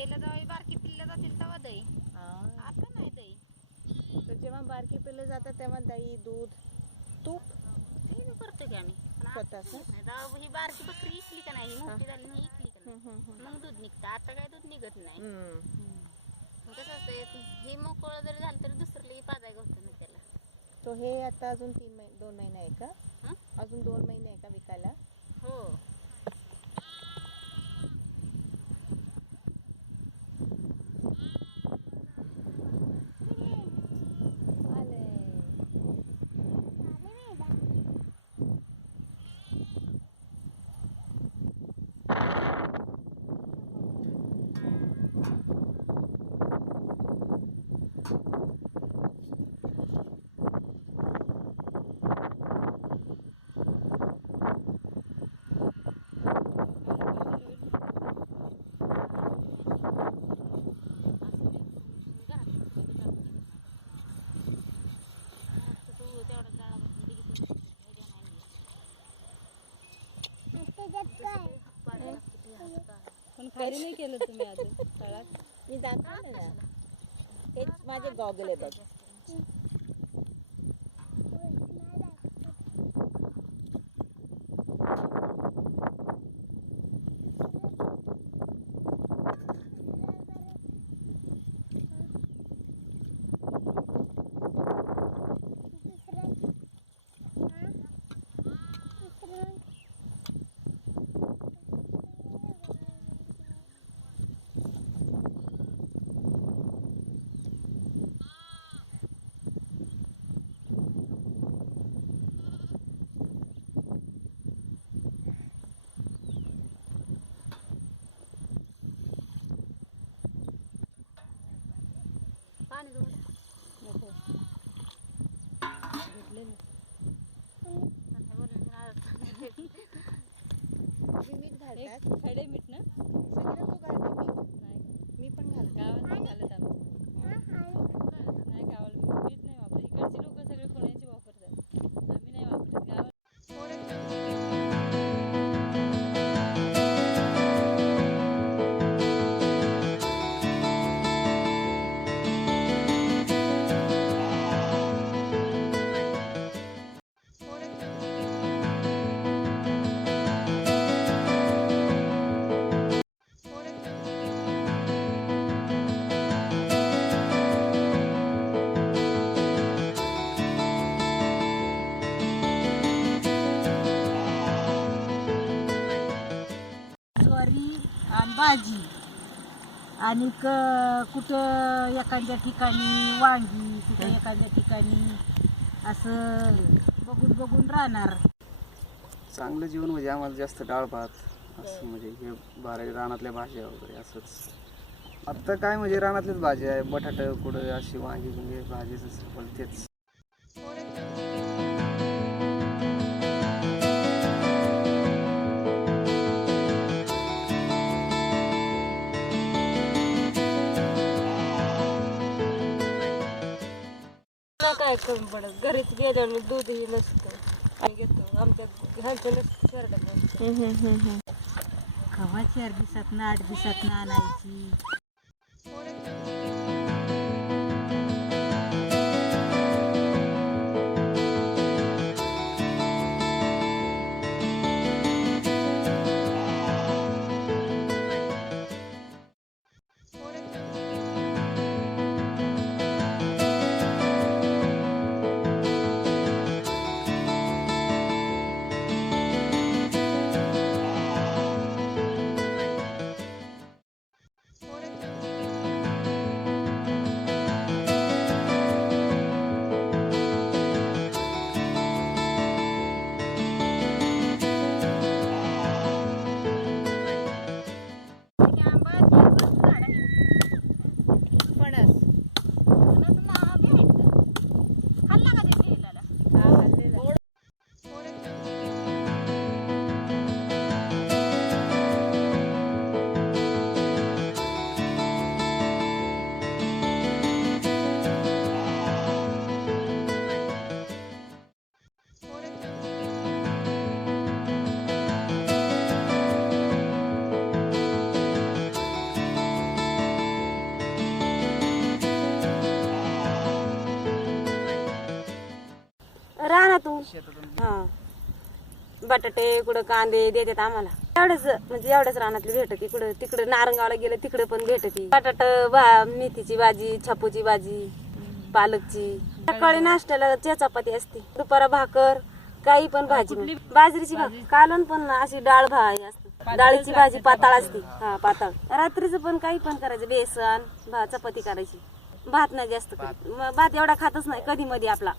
द्यायला जाऊ बारकी पिल्लं जातील तेव्हा दही. आता नाही दही. तर जेव्हा बारकी पिल्लं जातात तेव्हा दही, दूध, तूप ते करतो की आम्ही. स्वतःच. जाऊ ही बारकी बकरी इकली का नाही, मोठी झाली नाही इकली का नाही, मग दूध निघतं. आता काय दूध निघत नाही. मग कसं असतं, हे मोकळं जरी झालं तरी दुसरं लई पाजायला होतं ना त्याला. तो हे आता अजून 2 महिने आहे का? हं? अजून 2 महिने आहे का विकायला? हो. पण खाली नाही केलं तुम्ही अजून तळात? मी दाखवलं ना. हेच माझे गॉगल आहे बघ. पाणी देऊ. नको घेतले ना. मीठ घालतात. खडे मीठ ना? सगळं तू घालतो मीठ. नाही मी पण घालतो. गावात नाही घालत आम्ही. नाही गावाला मीठ नाही वापरत. इकडची लोक सगळे पुण्याची वापरतात. आम्ही नाही वापरत गावात. आणि भाजी आणि कुठं एखाद्या ठिकाणी वांगी, कुठं एखाद्या ठिकाणी असं बघून बघून राहणार. चांगलं जीवन म्हणजे आम्हाला जास्त डाळ भात असं, म्हणजे हे रानातल्या भाज्या वगैरे असंच. आत्ता काय म्हणजे रानातल्याच भाज्या आहे, बटाटा कुठं अशी वांगी बिंगी भाजीच तेच. काय कमी पडत, घरीच गेल्यावर दूधही नसतं. आम्ही घेतो आमच्या घरचं नसतं शर्ट. कवा 4 दिवसातनं 8 दिवसातनं आणायची. शेतातून हा बटाटे कुठं कांदे देतात आम्हाला एवढ्याच म्हणजे एवढ्याच रानातली भेटती कुठं तिकडं नारंगावला गेलं तिकडे पण भेटती बटाट मेथीची भाजी छपूची भाजी पालकची सकाळी नाश्त्याला चपाती असते दुपारा भाकर काही पण भाजी बाजरीची भाकर कालवण पण अशी डाळ भाजी असते डाळीची भाजी पाताळ असते हा पाताळ रात्रीचं पण काही पण करायचं बेसन चपाती करायची भात नाही जास्त करीत. भात एवढा खातच नाही कधी मध्ये आपला